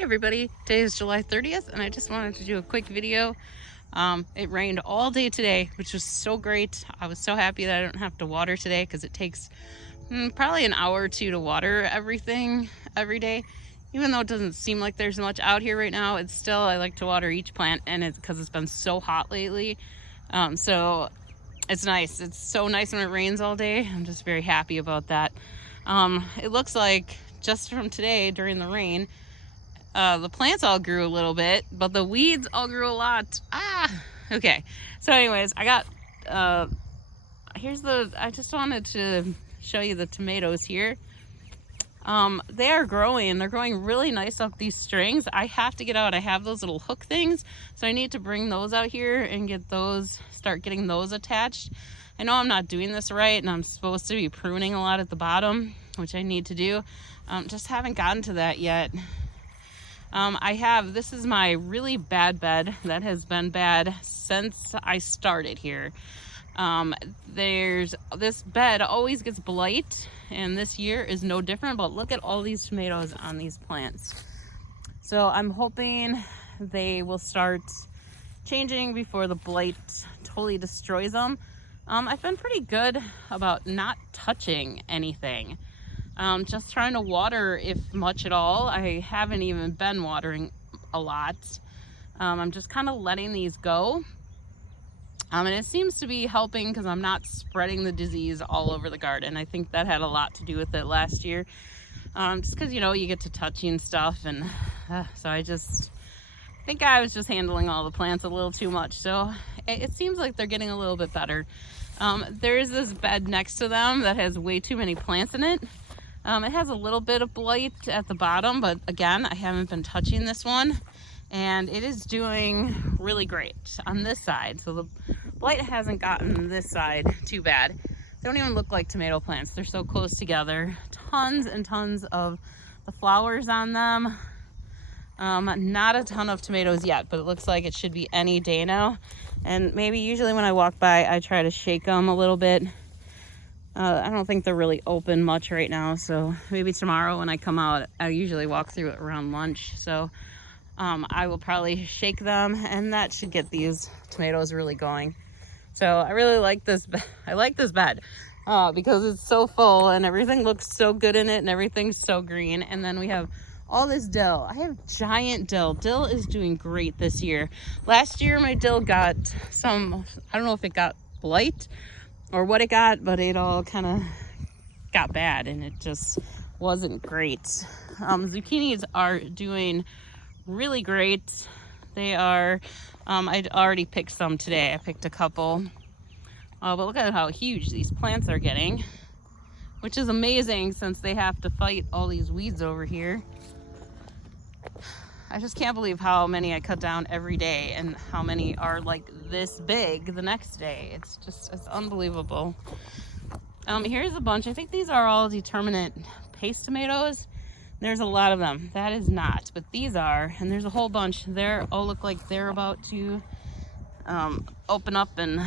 Hi everybody, today is July 30th and I just wanted to do a quick video. It rained all day today, which was so great. I was so happy that I don't have to water today because it takes probably an hour or two to water everything every day. Even though it doesn't seem like there's much out here right now, it's still, I like to water each plant, and it's because it's been so hot lately. So it's nice. It's so nice when it rains all day. I'm just very happy about that. It looks like just from today during the rain, the plants all grew a little bit, but the weeds all grew a lot. Okay. So anyways, I got, I just wanted to show you the tomatoes here. They are growing. They're growing really nice up these strings. I have to get out. I have those little hook things, so I need to bring those out here and start getting those attached. I know I'm not doing this right, and I'm supposed to be pruning a lot at the bottom, which I need to do. Just haven't gotten to that yet. This is my really bad bed that has been bad since I started here. This bed always gets blight, and this year is no different, but look at all these tomatoes on these plants. So I'm hoping they will start changing before the blight totally destroys them. I've been pretty good about not touching anything. Just trying to water, if much at all. I haven't even been watering a lot. I'm just kind of letting these go. And it seems to be helping because I'm not spreading the disease all over the garden. I think that had a lot to do with it last year. Just because, you get to touching stuff. And so I think I was just handling all the plants a little too much. So it seems like they're getting a little bit better. There is this bed next to them that has way too many plants in it. It has a little bit of blight at the bottom, but again, I haven't been touching this one, and it is doing really great on this side. So the blight hasn't gotten this side too bad. They don't even look like tomato plants. They're so close together. Tons and tons of the flowers on them. Not a ton of tomatoes yet, but it looks like it should be any day now. And maybe usually when I walk by, I try to shake them a little bit. I don't think they're really open much right now, so maybe tomorrow when I come out, I usually walk through it around lunch. So I will probably shake them, and that should get these tomatoes really going. So I really like this. I like this bed because it's so full and everything looks so good in it, and everything's so green. And then we have all this dill. I have giant dill. Dill is doing great this year. Last year my dill got I don't know if it got blight or what it got, but it all kind of got bad and it just wasn't great. Zucchinis are doing really great. They are, I'd already picked some today. I picked a couple, but look at how huge these plants are getting, which is amazing since they have to fight all these weeds over here. I just can't believe how many I cut down every day and how many are like this big the next day. It's unbelievable. Here's a bunch. I think these are all determinate paste tomatoes. There's a lot of them. That is not, but these are, and there's a whole bunch. They all look like they're about to open up, and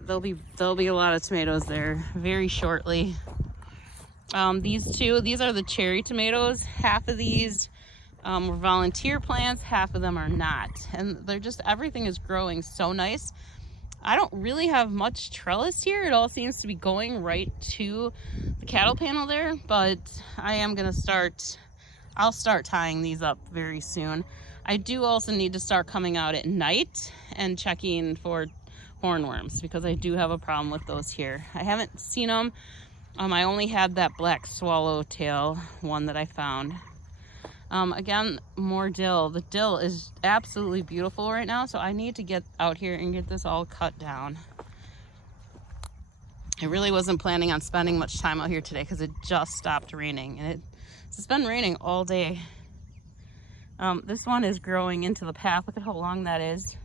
there'll be a lot of tomatoes there very shortly. These are the cherry tomatoes. Half of these were volunteer plants, half of them are not, and everything is growing so nice. I don't really have much trellis here. It all seems to be going right to the cattle panel there, but I'll start tying these up very soon. I do also need to start coming out at night and checking for hornworms because I do have a problem with those here. I haven't seen them. I only had that black swallowtail one that I found. Again, more dill. The dill is absolutely beautiful right now, so I need to get out here and get this all cut down. I really wasn't planning on spending much time out here today because it just stopped raining, and it's been raining all day. This one is growing into the path. Look at how long that is.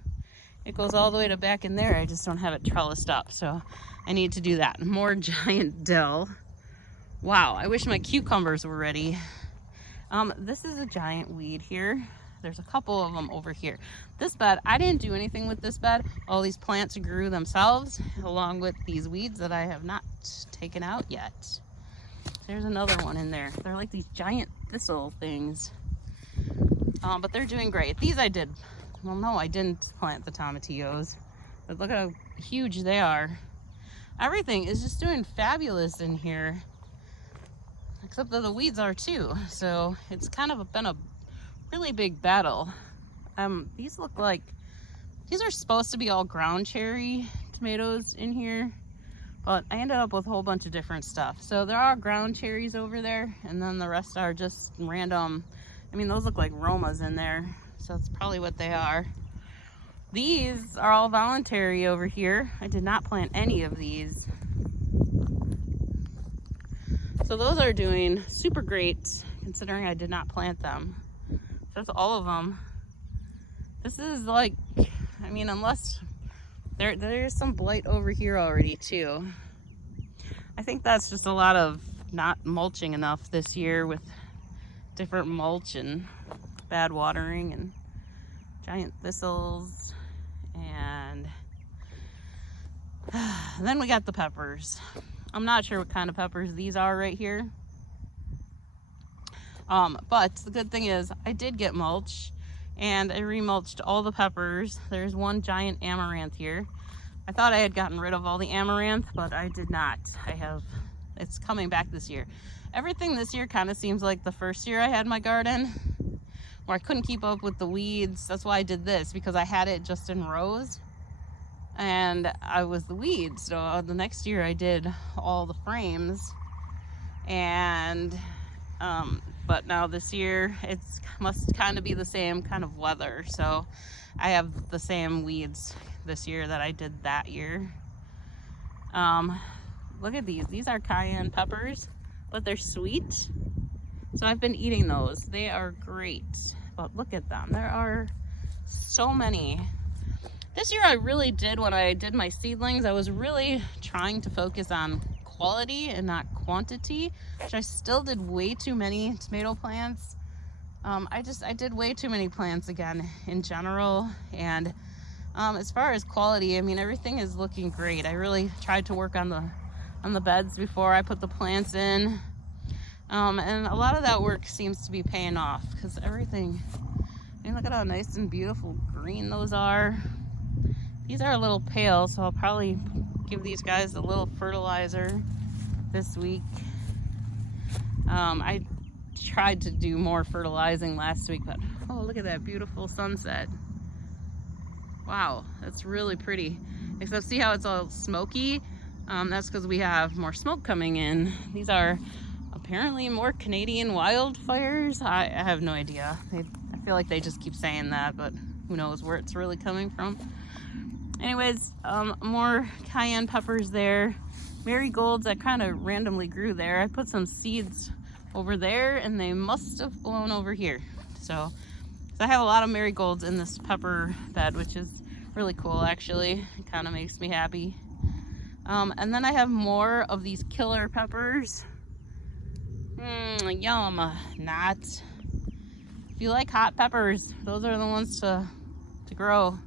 It goes all the way to back in there. I just don't have it trellised up, so I need to do that. More giant dill. Wow, I wish my cucumbers were ready. This is a giant weed here. There's a couple of them over here. This bed, I didn't do anything with this bed. All these plants grew themselves along with these weeds that I have not taken out yet. There's another one in there. They're like these giant thistle things. But they're doing great. These I did. Well, no, I didn't plant the tomatillos. But look how huge they are. Everything is just doing fabulous in here. Except that the weeds are too. So it's kind of been a really big battle. These look like, these are supposed to be all ground cherry tomatoes in here. But I ended up with a whole bunch of different stuff. So there are ground cherries over there, and then the rest are just random. I mean, those look like Romas in there, so that's probably what they are. These are all voluntary over here. I did not plant any of these. So those are doing super great, considering I did not plant them. So that's all of them. This is like, I mean, unless there's some blight over here already too. I think that's just a lot of not mulching enough this year with different mulch and bad watering and giant thistles. And then we got the peppers. I'm not sure what kind of peppers these are right here. But the good thing is I did get mulch, and I remulched all the peppers. There's one giant amaranth here. I thought I had gotten rid of all the amaranth, but I did not. It's coming back this year. Everything this year kind of seems like the first year I had my garden, where I couldn't keep up with the weeds. That's why I did this, because I had it just in rows, and I was the weeds. So the next year I did all the frames, and but now this year it must kind of be the same kind of weather, so I have the same weeds this year that I did that year. Look at these are cayenne peppers, but they're sweet, so I've been eating those. They are great, but look at them. There are so many. This year I really did, when I did my seedlings, I was really trying to focus on quality and not quantity, which I still did way too many tomato plants. I did way too many plants again in general. And as far as quality, I mean, everything is looking great. I really tried to work on the beds before I put the plants in. And a lot of that work seems to be paying off, because everything, I mean, look at how nice and beautiful green those are. These are a little pale, so I'll probably give these guys a little fertilizer this week. I tried to do more fertilizing last week, but oh, look at that beautiful sunset. Wow, that's really pretty. Except see how it's all smoky? That's because we have more smoke coming in. These are apparently more Canadian wildfires. I have no idea. I feel like they just keep saying that, but who knows where it's really coming from. Anyways, more cayenne peppers there. Marigolds that kind of randomly grew there. I put some seeds over there, and they must have blown over here. So I have a lot of marigolds in this pepper bed, which is really cool actually. It kind of makes me happy. And then I have more of these killer peppers. Yum. Not. If you like hot peppers, those are the ones to grow.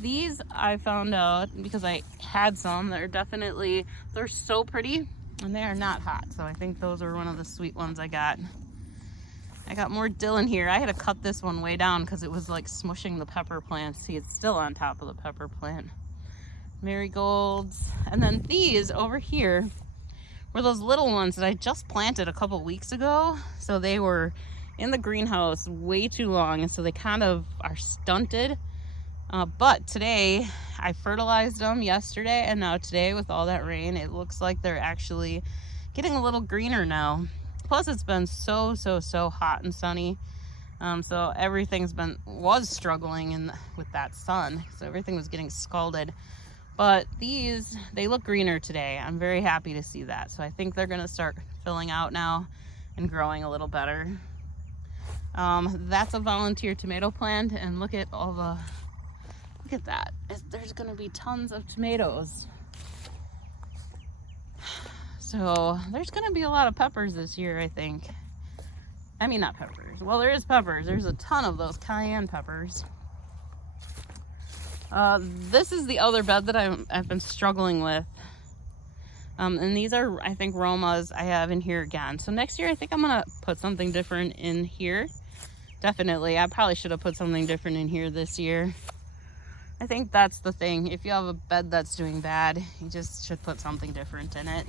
These I found out because I had some. They're so pretty, and they are not hot. So I think those are one of the sweet ones I got. I got more dill in here. I had to cut this one way down because it was like smushing the pepper plant. See, it's still on top of the pepper plant. Marigolds. And then these over here were those little ones that I just planted a couple weeks ago. So they were in the greenhouse way too long, and so they kind of are stunted. But today I fertilized them yesterday, and now today with all that rain, it looks like they're actually getting a little greener now. Plus it's been so hot and sunny. So everything was struggling with that sun. So everything was getting scalded. But they look greener today. I'm very happy to see that. So I think they're gonna start filling out now and growing a little better. That's a volunteer tomato plant, and look at that. There's gonna be tons of tomatoes. So there's gonna be a lot of peppers this year, I think. I mean, not peppers. Well, there is peppers. There's a ton of those cayenne peppers. This is the other bed that I've been struggling with. And these are, I think, Romas I have in here again. So next year, I think I'm gonna put something different in here. Definitely, I probably should have put something different in here this year. I think that's the thing. If you have a bed that's doing bad, you just should put something different in it.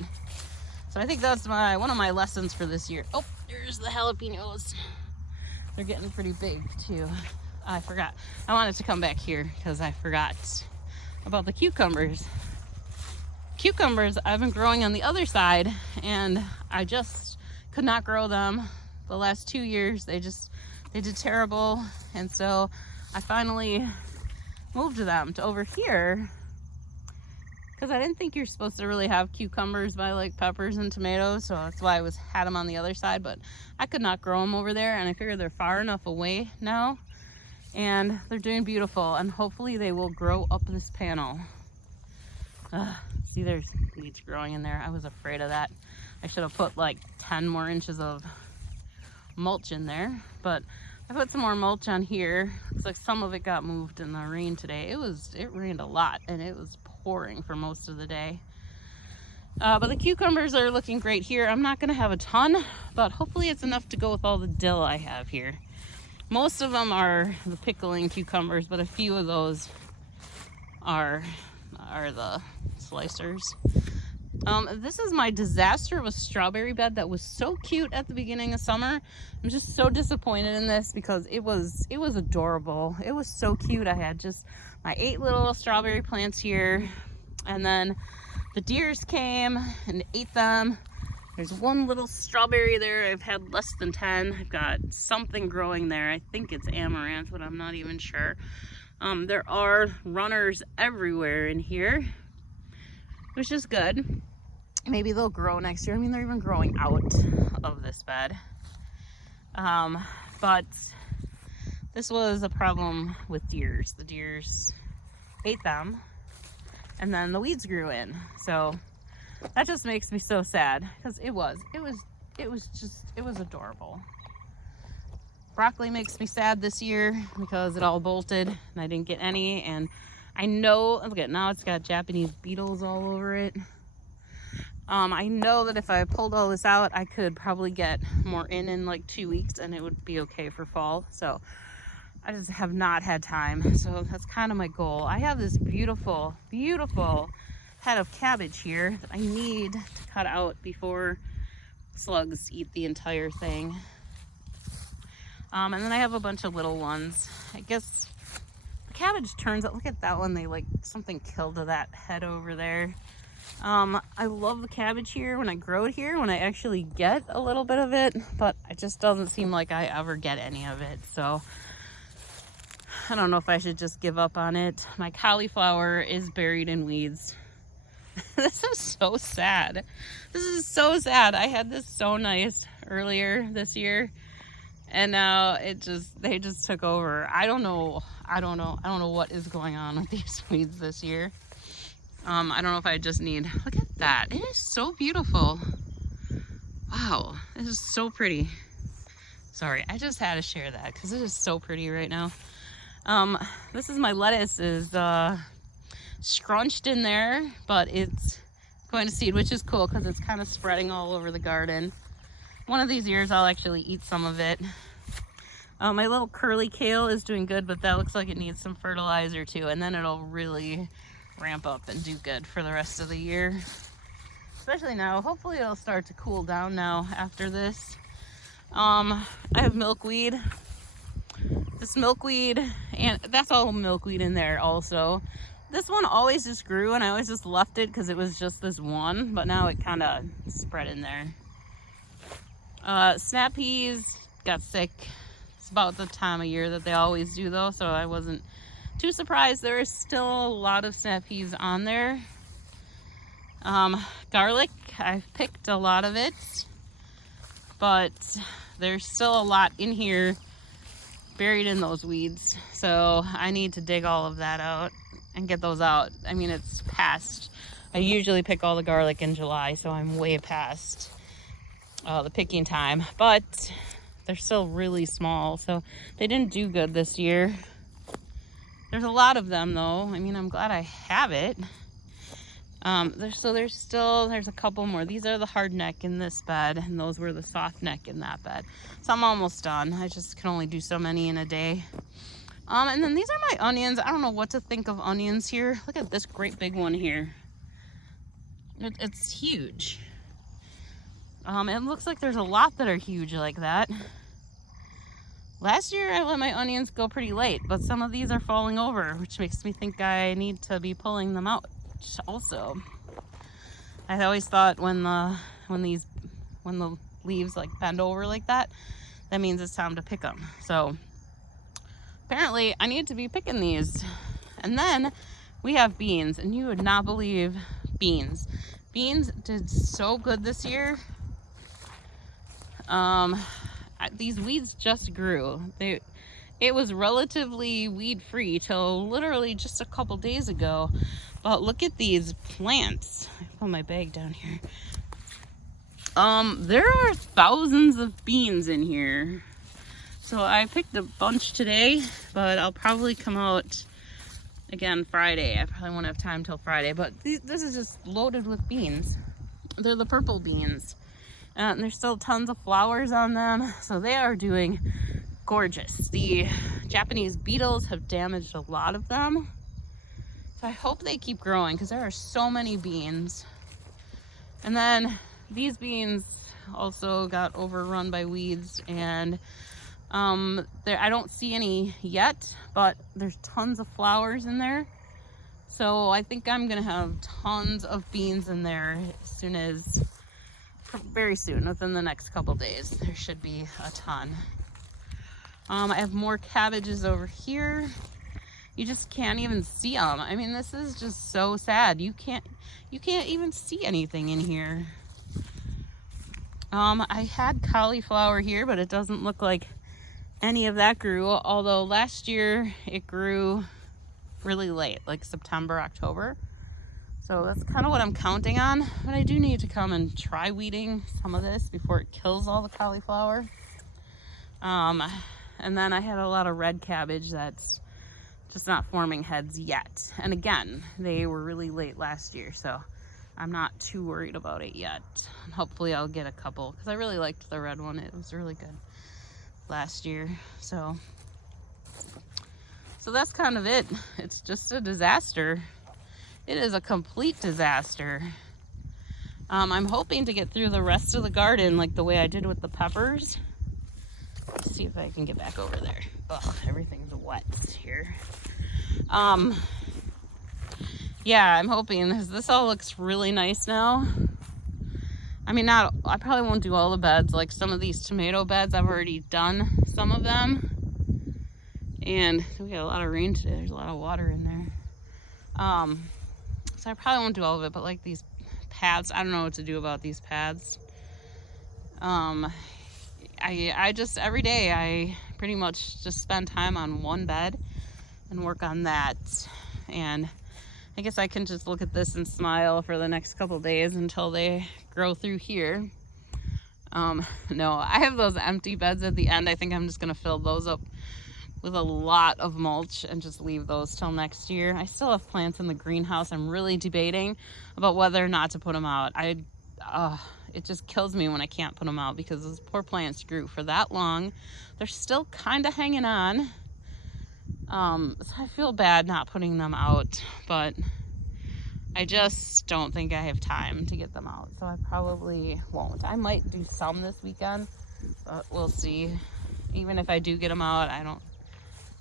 So I think that's one of my lessons for this year. Oh, there's the jalapenos. They're getting pretty big too. I forgot. I wanted to come back here because I forgot about the cucumbers. Cucumbers I've been growing on the other side, and I just could not grow them the last 2 years. They did terrible, and so I finally moved them to over here because I didn't think you're supposed to really have cucumbers by like peppers and tomatoes, so that's why I had them on the other side. But I could not grow them over there, and I figured they're far enough away now, and they're doing beautiful, and hopefully they will grow up this panel. See, there's weeds growing in there. I was afraid of that. I should have put like 10 more inches of mulch in there, but I put some more mulch on here. Looks like some of it got moved in the rain today. It rained a lot, and it was pouring for most of the day. But the cucumbers are looking great here. I'm not gonna have a ton, but hopefully it's enough to go with all the dill I have here. Most of them are the pickling cucumbers, but a few of those are the slicers. This is my disaster with strawberry bed that was so cute at the beginning of summer. I'm just so disappointed in this because it was adorable. It was so cute. I had just my 8 little strawberry plants here, and then the deers came and ate them. There's one little strawberry there. I've had less than 10. I've got something growing there. I think it's amaranth, but I'm not even sure. There are runners everywhere in here, which is good. Maybe they'll grow next year. I mean, they're even growing out of this bed. But this was a problem with deers. The deers ate them, and then the weeds grew in. So that just makes me so sad because it was adorable. Broccoli makes me sad this year because it all bolted and I didn't get any. And I know, look at now, it's got Japanese beetles all over it. I know that if I pulled all this out, I could probably get more in like 2 weeks, and it would be okay for fall. So I just have not had time. So that's kind of my goal. I have this beautiful, beautiful head of cabbage here that I need to cut out before slugs eat the entire thing. And then I have a bunch of little ones. I guess the cabbage turns out, look at that one, they like something killed that head over there. I love the cabbage here when I grow it here, when I actually get a little bit of it, but it just doesn't seem like I ever get any of it. So I don't know if I should just give up on it. My cauliflower is buried in weeds. This is so sad. This is so sad. I had this so nice earlier this year, and now they just took over. I don't know what is going on with these weeds this year. I don't know if I just need, look at that. It is so beautiful. Wow, this is so pretty. Sorry, I just had to share that because it is so pretty right now. This is my lettuce is scrunched in there, but it's going to seed, which is cool because it's kind of spreading all over the garden. One of these years I'll actually eat some of it. My little curly kale is doing good, but that looks like it needs some fertilizer too, and then it'll really ramp up and do good for the rest of the year. Especially now. Hopefully it'll start to cool down now after this. I have milkweed. This milkweed, and that's all milkweed in there also. This one always just grew, and I always just left it because it was just this one, but now it kind of spread in there. Snap peas got sick. It's about the time of year that they always do though, so I wasn't too surprised. There is still a lot of snap peas on there. Garlic, I've picked a lot of it, but there's still a lot in here buried in those weeds, so I need to dig all of that out and get those out. I mean, it's past, I usually pick all the garlic in July, so I'm way past the picking time, but they're still really small, so they didn't do good this year. There's a lot of them though. I mean, I'm glad I have it. There's a couple more. These are the hard neck in this bed, and those were the soft neck in that bed. So I'm almost done. I just can only do so many in a day. And then these are my onions. I don't know what to think of onions here. Look at this great big one here. It's huge. It looks like there's a lot that are huge like that. Last year I let my onions go pretty late, but some of these are falling over, which makes me think I need to be pulling them out also. I always thought when the leaves like bend over like that, that means it's time to pick them. So apparently I need to be picking these. And then we have beans, and you would not believe beans. Beans did so good this year. These weeds just grew. It was relatively weed free till literally just a couple days ago. But look at these plants. I put my bag down here. There are thousands of beans in here. So I picked a bunch today, but I'll probably come out again Friday. I probably won't have time till Friday, but this is just loaded with beans. They're the purple beans. And there's still tons of flowers on them, so they are doing gorgeous. The Japanese beetles have damaged a lot of them. So I hope they keep growing because there are so many beans. And then these beans also got overrun by weeds, and I don't see any yet, but there's tons of flowers in there. So I think I'm gonna have tons of beans in there as soon as, very soon, within the next couple days. There should be a ton. I have more cabbages over here. You just can't even see them. I mean, this is just so sad. You can't even see anything in here. I had cauliflower here, but it doesn't look like any of that grew, although last year it grew really late, like September, October. So that's kind of what I'm counting on, but I do need to come and try weeding some of this before it kills all the cauliflower. And then I had a lot of red cabbage that's just not forming heads yet. And again, they were really late last year, so I'm not too worried about it yet. And hopefully I'll get a couple, because I really liked the red one. It was really good last year. So that's kind of it. It's just a disaster. It is a complete disaster. I'm hoping to get through the rest of the garden like the way I did with the peppers. Let's see if I can get back over there. Ugh, everything's wet here. Yeah, I'm hoping this all looks really nice now. I mean, I probably won't do all the beds. Like some of these tomato beds, I've already done some of them. And we got a lot of rain today. There's a lot of water in there. So I probably won't do all of it, but like these paths, I don't know what to do about these paths. I just, every day, I pretty much just spend time on one bed and work on that. And I guess I can just look at this and smile for the next couple days until they grow through here. No, I have those empty beds at the end. I think I'm just gonna fill those up with a lot of mulch and just leave those till next year. I still have plants in the greenhouse. I'm really debating about whether or not to put them out. It just kills me when I can't put them out because those poor plants grew for that long. They're still kind of hanging on. So I feel bad not putting them out, but I just don't think I have time to get them out. So I probably won't. I might do some this weekend, but we'll see. Even if I do get them out, I don't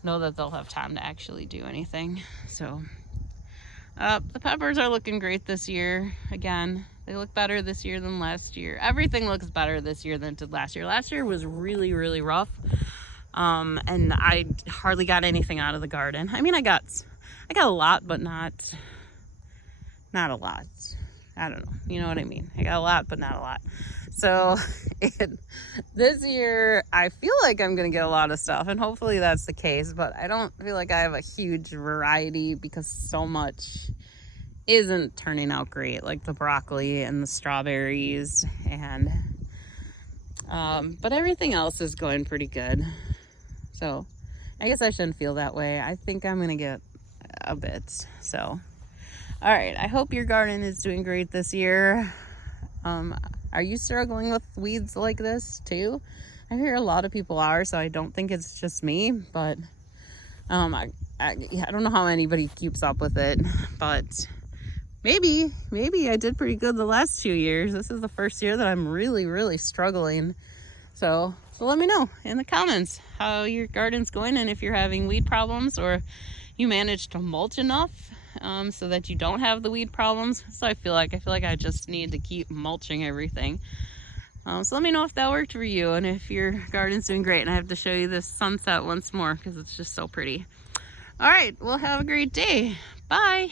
know that they'll have time to actually do anything. So the peppers are looking great this year. Again, they look better this year than last year. Everything looks better this year than it did last year. Last year was really, really rough. And I hardly got anything out of the garden. I mean, I got a lot, but not a lot. I don't know. You know what I mean? I got a lot, but not a lot. So this year, I feel like I'm going to get a lot of stuff, and hopefully that's the case, but I don't feel like I have a huge variety because so much isn't turning out great, like the broccoli and the strawberries, and but everything else is going pretty good. So I guess I shouldn't feel that way. I think I'm going to get a bit. So All right, I hope your garden is doing great this year. Are you struggling with weeds like this too? I hear a lot of people are, so I don't think it's just me, but I don't know how anybody keeps up with it, but maybe I did pretty good the last 2 years. This is the first year that I'm really struggling. So let me know in the comments how your garden's going and if you're having weed problems or you managed to mulch enough so that you don't have the weed problems. So I feel like I just need to keep mulching everything. So let me know if that worked for you and if your garden's doing great. And I have to show you this sunset once more because it's just so pretty. All right, well, have a great day. Bye.